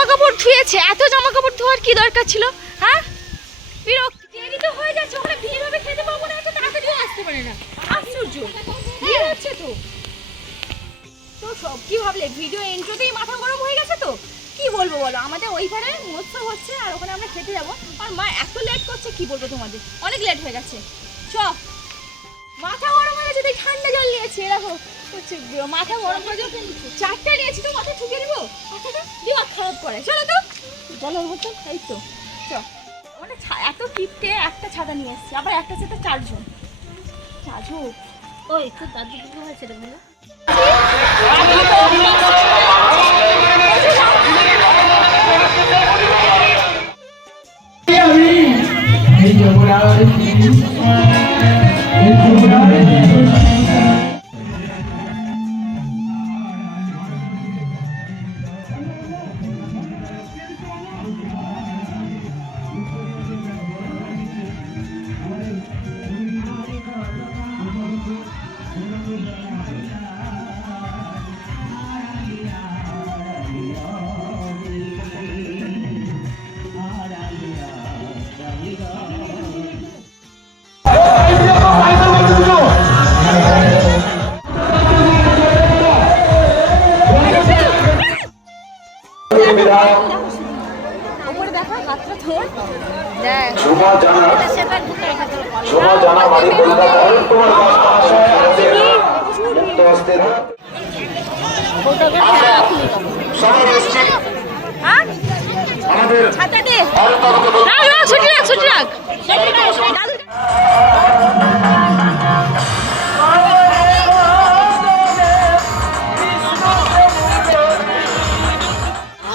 জামা কাপড় ধুয়েছে, এত জামা কাপড় ধোয়ার কি দরকার ছিল? হ্যাঁ, বিরক্ত। দেরি তো হয়ে যাচ্ছে, ওখানে ভিড় হবে, খেতে পাবো না, এত তাড়াতাড়িও আসতে পারে না। আশ্চর্য, ভিড় হচ্ছে তো। তো সব কি ভাবলে, ভিডিও এন্ট্রোতেই মাথা গরম হয়ে গেছে তো কি বলবো বলো। আমাদের ওইখানে মহোৎসব হচ্ছে আর ওখানে আমরা খেতে যাবো, আর মা এত লেট করছে কি বলবো তোমাদের, অনেক লেট হয়ে গেছে। চ, মাথা গরম হয়ে গেছে, তাই ঠান্ডা জল নিয়েছি, দেখো হচ্ছে মাথা গরম করে চারটা নিয়েছি, তো মাথা ঠুকে দিবো, মাথাটা দিমাগ খারাপ করে। চলো তো জলের বোতল, এই তো চ। মানে এত টিপটে একটা ছাতা নিয়ে এসছি, আবার একটা ছাতা চারজন। চারজন ওই একটু দাদু হয়েছে রে বলে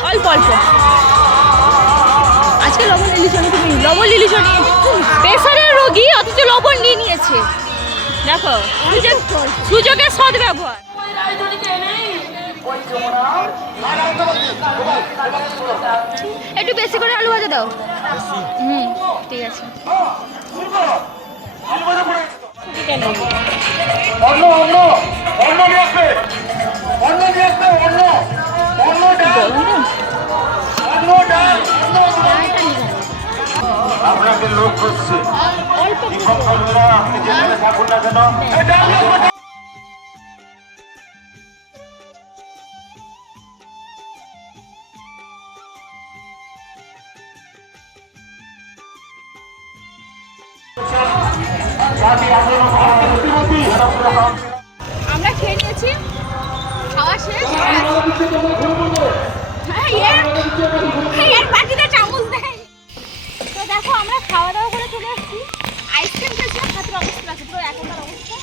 অল্প অল্প। আজকে লবণ ইলিশন, লবণ ইলিশন প্রেসারের রোগী অথচ লবণ নিয়ে নিয়েছে। দেখো সুযোগের সদ ব্যবহার। একটু বেশি করে আলু ভাজা দাও। ঠিক আছে। আপনাকে লোক করছে আপনি যেখানে থাকুন না কেন। আমরা খেয়ে নিয়েছি, খাওয়া শেষ। বাটিতে চামচ দেয়। তো দেখো আমরা খাওয়া দাওয়া করে চলে আসছি। আইসক্রিম খেয়েছিলাম, হাতের অবস্থা আছে পুরো এখনকার অবস্থা।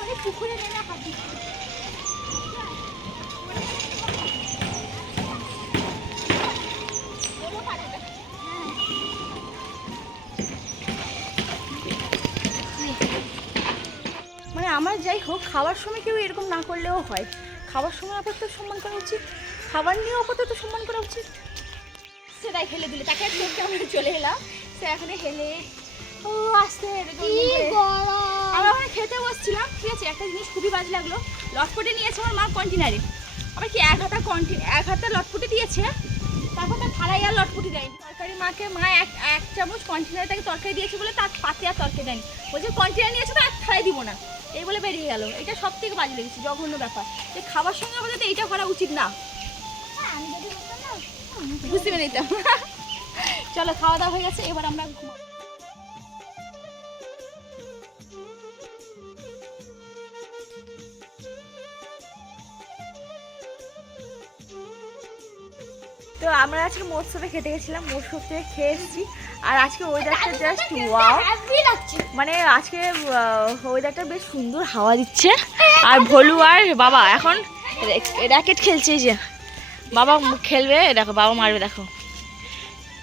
মানে পুকুরে নেমে হাঁটি। মানে আমার যাই হোক, খাওয়ার সময় কেউ এরকম না করলেও হয়। খাওয়ার সময় আপাতত সম্মান করা উচিত, খাবার নিয়েও আপাতত সম্মান করা উচিত। সেটাই হেলে দিলে তাকে দেখতে আমরা চলে এলাম। সে এখানে হেলে ও আসতে আমরা ওখানে খেতে বসছিলাম। ঠিক আছে, একটা জিনিস খুবই বাজে লাগলো, লটপটে নিয়েছে আমার মা কন্টেনারে। আবার কি এক হাতা লটপটে দিয়েছে, তারপর তার থালায় আর লটপটে দেয়নি। তরকারি মাকে মা এক চামচ কন্টেনারে তাকে তরকারি দিয়েছে বলে তার পাতে আর তরকারি দেয়নি। বলছে কন্টেনার নিয়েছে তো আর থালায় দিব না, এই বলে বেরিয়ে গেল। এটা সব থেকে বাজে লেগেছে, জঘন্য ব্যাপার। যে খাবার সঙ্গে আমাদের এইটা করা উচিত না। বুঝতে পেরেছিলাম। চলো, খাওয়া দাওয়া হয়ে গেছে, এবার আমরা ঘুমাবো। তো আমরা আজকে মহোৎসবে খেতে গেছিলাম, মহোৎসব থেকে খেয়ে এসেছি। আর আজকে ওয়েদারটা জাস্ট ওয়াও, মানে আজকে ওয়েদারটা বেশ সুন্দর, হাওয়া দিচ্ছে। আর ভলু আর বাবা এখন র্যাকেট খেলছে, যে বাবা খেলবে, দেখো বাবা মারবে, দেখো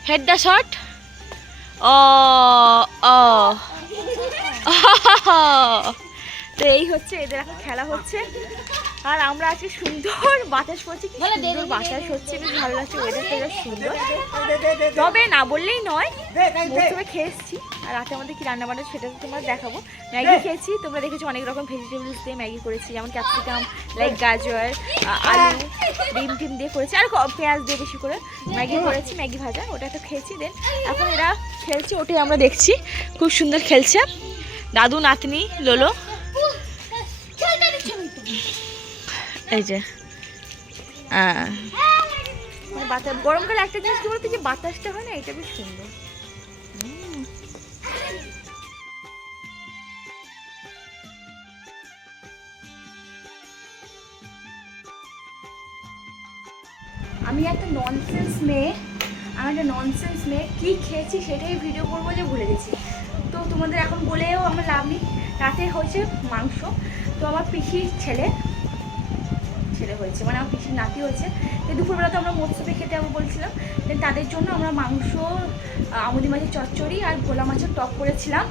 হেড দ্য শট। ও ও তো এই হচ্ছে এদের এখন খেলা হচ্ছে। আর আমরা আজকে সুন্দর বাতাস পড়ছে, কি সুন্দর বাতাস হচ্ছে, বেশ ভালো লাগছে, ওয়েদারটা বেশ সুন্দর। তবে না বললেই নয়, মৌসুমে খেয়ে এসেছি। আর রাতে আমাদের কি রান্না বান্না সেটা তোমরা দেখাবো। ম্যাগি খেয়েছি, তোমরা দেখেছো অনেক রকম ভেজিটেবলস দিয়ে ম্যাগি করেছি, যেমন ক্যাপসিকাম, লাইক গাজর, আলু, ডিম টিম দিয়ে করেছি, আর পেঁয়াজ দিয়ে বেশি করে ম্যাগি করেছি, ম্যাগি ভাজা, ওটা তো খেয়েছি। দেন এখন এরা খেলছে, ওটাই আমরা দেখছি, খুব সুন্দর খেলছে দাদু নাতনি লোলো। এই যে বাতাস, গরমকালে একটা জিনিস কি বলতো, যে বাতাসটা হয় না, এটা বেশ সুন্দর। আমি একটা ননসেন্স মেয়ে, কী খেয়েছি সেটাই ভিডিও করবো বলে ভুলে গেছি। তো তোমাদের এখন বলেও আমার লাভ নেই। রাতে হয়েছে মাংস, তো আমার পিসির ছেলে হয়েছে, মানে আমার পিসির নাতি হয়েছে। তো দুপুরবেলা তো আমরা মৎস্যতে খেতে যাবো বলছিলাম, দেন তাদের জন্য আমরা মাংস, আমুদি মাছের চচ্চড়ি আর ভোলা মাছের টক করেছিলাম,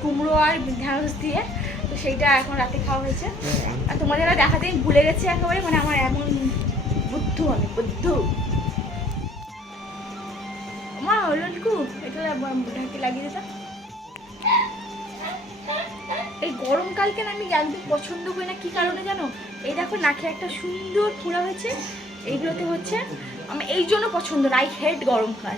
কুমড়ো আর ঢ্যাঁড়স দিয়ে। তো সেইটা এখন রাতে খাওয়া হয়েছে। আর তোমাদের দেখাতেই ভুলে গেছে একেবারে, মানে আমার এমন বুদ্ধু, আমি বুদ্ধু। মা লটকু এটা ঢাকে লাগিয়ে দিতা। এই গরমকালকে না আমি একদম পছন্দ করি না, কি কারণে জানো? এই দেখো নাকে একটা সুন্দর ফোড়া হয়েছে, এইগুলোতে হচ্ছে আমি এই জন্য পছন্দ না, আই হেট গরমকাল।